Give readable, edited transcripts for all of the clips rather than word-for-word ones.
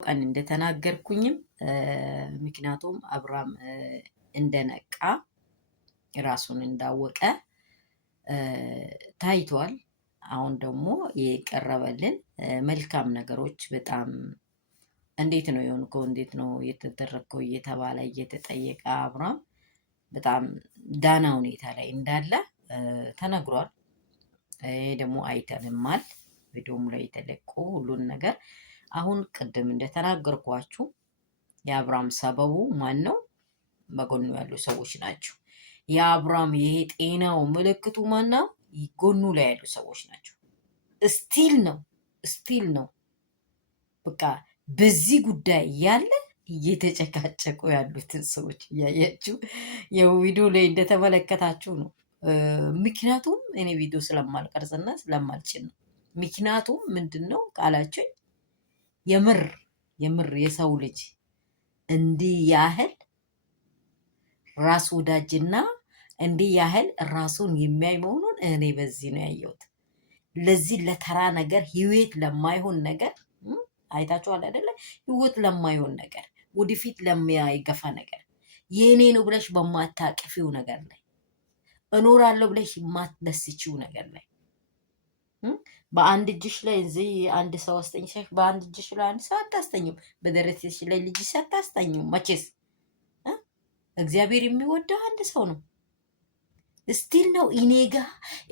ቀን እንደተናገርኩኝም ምክንያቱም አብርሃም እንደነቃ ራሱን እንዳወቀ ታይቷል። አሁን ደግሞ የቀረበልን መልካም ነገሮች በጣም እንዴት ነው የሆንከው፣ እንዴት ነው የተደረግከው እየተባለ እየተጠየቀ አብርሃም በጣም ዳና ሁኔታ ላይ እንዳለ ተነግሯል። ይሄ ደግሞ አይተንማል። ቪዲዮም ላይ የተለቁ ሁሉን ነገር አሁን ቅድም እንደተናገርኳችሁ የአብርሃም ሰበቡ ማን ነው? በጎኑ ያሉ ሰዎች ናቸው። የአብርሃም ይሄ ጤናው ምልክቱ ማን ነው? ጎኑ ላይ ያሉ ሰዎች ናቸው። ስቲል ነው በቃ በዚህ ጉዳይ ያለ እየተጨቃጨቁ ያሉትን ሰዎች እያያችሁ የቪዲዮ ላይ እንደተመለከታችሁ ነው። ምክንያቱም እኔ ቪዲዮ ስለማልቀርጽና ስለማልጭን ነው። ምክንያቱም ምንድን ነው ቃላችን የምር የሰው ልጅ እንዲህ ያህል ራስ ወዳጅና እንዲህ ያህል ራሱን የሚያይ መሆኑን እኔ በዚህ ነው ያየሁት። ለዚህ ለተራ ነገር ህይወት ለማይሆን ነገር አይታችኋል አይደለ? ህይወት ለማይሆን ነገር ወደፊት ለማይገፋ ነገር የኔ ነው ብለሽ በማታቀፊው ነገር ላይ እኖራለሁ ብለሽ የማትደስቺው ነገር ላይ በአንድ እጅሽ ላይ እዚህ አንድ ሰው አስተኝተሽ በአንድ እጅሽ ላይ አንድ ሰው አታስተኝም። በደረትሽ ላይ ልጅ አታስተኝም። መቼስ እግዚአብሔር የሚወደው አንድ ሰው ነው። ስቲል ነው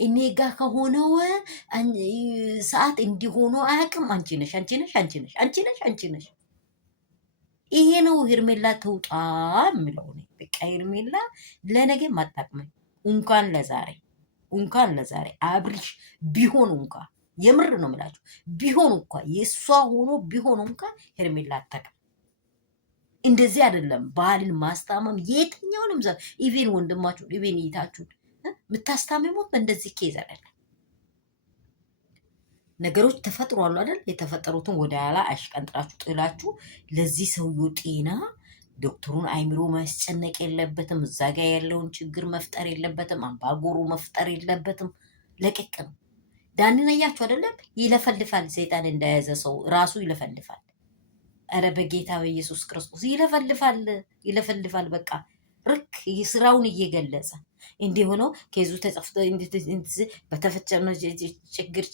እኔጋ ከሆነው ሰዓት እንዲሆኑ አያውቅም። አንቺ ነሽ። ይሄ ነው ሄርሜላ ተውጣ የሚለው ነው። በቃ ሄርሜላ ለነገ ማጣቅመኝ እንኳን ለዛሬ አብርሽ ቢሆን እንኳን የምር ነው የምላችሁ ቢሆን እንኳን የእሷ ሆኖ ቢሆን እንኳን ሄርሜላ አታውቅም። እንደዚህ አይደለም ባህልን ማስታመም የትኛውንም ዘ ኢቬን ወንድማችሁ ኢቬን ይታችሁ የምታስታምሙት እንደዚህ ኬዝ አይደለም። ነገሮች ተፈጥሯል አይደል? የተፈጠሩትን ወደ ኋላ አሽቀንጥራችሁ ጥላችሁ ለዚህ ሰውዬው ጤና ዶክተሩን አይምሮ ማስጨነቅ የለበትም። እዛ ጋ ያለውን ችግር መፍጠር የለበትም። አምባጎሩ መፍጠር የለበትም። ለቅቅ ነው። ዳንን አያችሁ አይደለም? ይለፈልፋል። ሰይጣን እንደያዘ ሰው ራሱ ይለፈልፋል። ኧረ በጌታ በኢየሱስ ክርስቶስ ይለፈልፋል። በቃ ርክ ስራውን እየገለጸ እንዲህ ሆኖ ከዙ ተጽፍቶ በተፈጨነ ችግር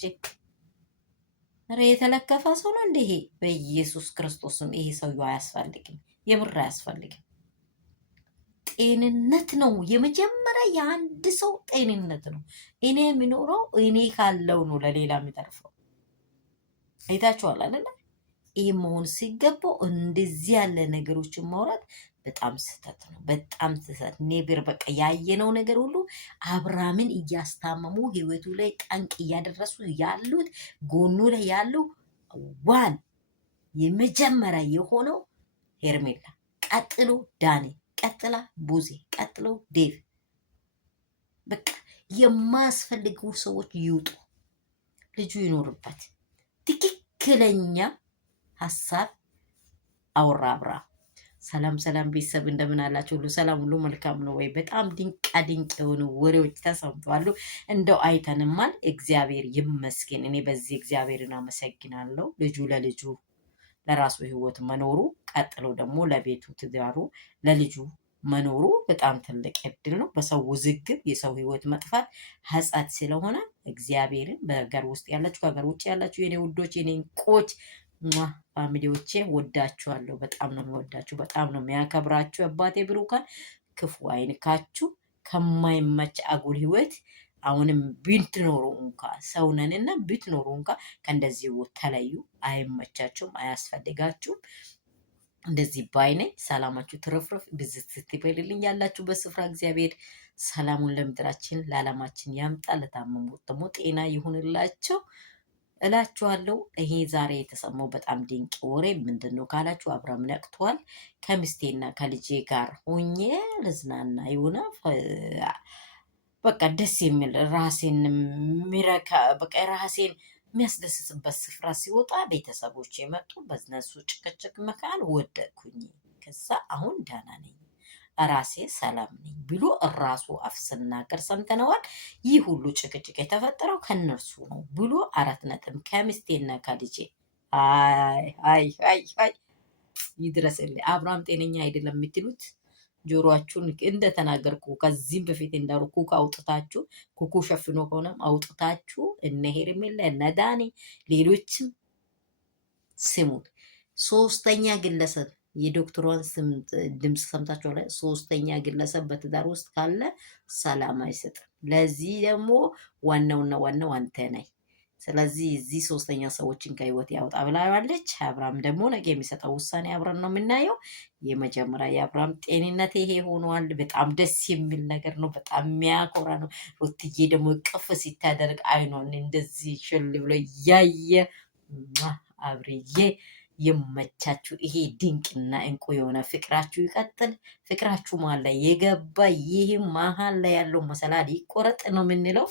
ኧረ የተለከፈ ሰው ነው እንዴ? በኢየሱስ ክርስቶስም ይሄ ሰውዬው አያስፈልግም። የምር አያስፈልግም። ጤንነት ነው የመጀመሪያ የአንድ ሰው ጤንነት ነው። እኔ የሚኖረው እኔ ካለው ነው ለሌላ የሚተርፈው። አይታችኋል አይደለ? ይህ መሆን ሲገባው እንደዚህ ያለ ነገሮችን ማውራት በጣም ስህተት ነው። በጣም ስህተት ኔብር በቃ ያየነው ነገር ሁሉ አብርሃምን እያስታመሙ ህይወቱ ላይ ጠንቅ እያደረሱ ያሉት ጎኑ ላይ ያለው ዋን የመጀመሪያ የሆነው ሄርሜላ፣ ቀጥሎ ዳኒ፣ ቀጥላ ቡዜ፣ ቀጥሎ ዴቭ። በቃ የማያስፈልጉ ሰዎች ይውጡ፣ ልጁ ይኖርበት። ትክክለኛ ሀሳብ አውራ አብርሃም። ሰላም ቤተሰብ እንደምን አላችሁ? ሁሉ ሰላም፣ ሁሉ መልካም ነው ወይ? በጣም ድንቅ የሆኑ ወሬዎች ተሰምተዋል። እንደው አይተንማል። እግዚአብሔር ይመስገን። እኔ በዚህ እግዚአብሔርን አመሰግናለሁ። ልጁ ለልጁ ለራሱ ህይወት መኖሩ፣ ቀጥሎ ደግሞ ለቤቱ ትዳሩ ለልጁ መኖሩ በጣም ትልቅ እድል ነው። በሰው ውዝግብ የሰው ህይወት መጥፋት ኃጢአት ስለሆነ እግዚአብሔርን በሀገር ውስጥ ያላችሁ ከሀገር ውጭ ያላችሁ የኔ ውዶች የኔ እንቁዎች ፋሚሊዎቼ ወዳችኋለሁ። በጣም ነው የሚወዳችሁ፣ በጣም ነው የሚያከብራችሁ። አባቴ ብሩካን ክፉ አይንካችሁ። ከማይመች አጉል ህይወት አሁንም ብትኖሩ እንኳ ሰውነንና ብትኖሩ እንኳ ከእንደዚህ ተለዩ። አይመቻችሁም፣ አያስፈልጋችሁም። እንደዚህ ባይነኝ ሰላማችሁ ትረፍረፍ ብዝት ስትበልልኝ ያላችሁ በስፍራ እግዚአብሔር ሰላሙን ለምድራችን ለዓለማችን ያምጣ። ለታመሙት ደግሞ ጤና ይሁንላቸው እላችኋለሁ። ይሄ ዛሬ የተሰማው በጣም ድንቅ ወሬ ምንድን ነው ካላችሁ አብርሃም ነቅቷል። ከሚስቴና ከልጄ ጋር ሆኜ ልዝናና የሆነ በቃ ደስ የሚል ራሴን የሚረካ በቃ ራሴን የሚያስደስትበት ስፍራ ሲወጣ ቤተሰቦች የመጡ በዝነሱ ጭቅጭቅ መካል ወደቅኩኝ። ከዛ አሁን ደህና ነኝ፣ ራሴ ሰላም ነኝ ብሎ እራሱ አፍ ስናገር ሰምተነዋል። ይህ ሁሉ ጭቅጭቅ የተፈጠረው ከነርሱ ነው ብሎ 4 ነጥብ ከሚስቴና ከልጄ አይ አይ አይ አይ ይድረስልኝ። አብርሃም ጤነኛ አይደለም የምትሉት ጆሮአችሁን እንደተናገርኩ ከዚህም በፊት እንዳሉ ኩክ አውጥታችሁ ኩኩ ሸፍኖ ከሆነም አውጥታችሁ እነ ሄርሜላ እነ ዳኒ ሌሎችም ስሙት። ሶስተኛ ግለሰብ የዶክተሯን ድምፅ ሰምታችኋል። ሶስተኛ ግለሰብ በትዳር ውስጥ ካለ ሰላም አይሰጥም። ለዚህ ደግሞ ዋናውና ዋናው አንተ ነህ። ስለዚህ እዚህ ሶስተኛ ሰዎችን ከህይወት ያውጣ ብላለች። አብርሃም ደግሞ ነገ የሚሰጠው ውሳኔ አብረን ነው የምናየው። የመጀመሪያ የአብርሃም ጤንነት ይሄ ሆኗል። በጣም ደስ የሚል ነገር ነው። በጣም የሚያኮራ ነው። ሩትዬ ደግሞ ቅፍ ሲታደርግ አይኗን እንደዚህ ሽል ብሎ እያየ አብርዬ ይመቻችሁ። ይሄ ድንቅና እንቁ የሆነ ፍቅራችሁ ይቀጥል። ፍቅራችሁ መሀል ላይ የገባ ይህም መሀል ላይ ያለው መሰላል ይቆረጥ ነው የምንለው።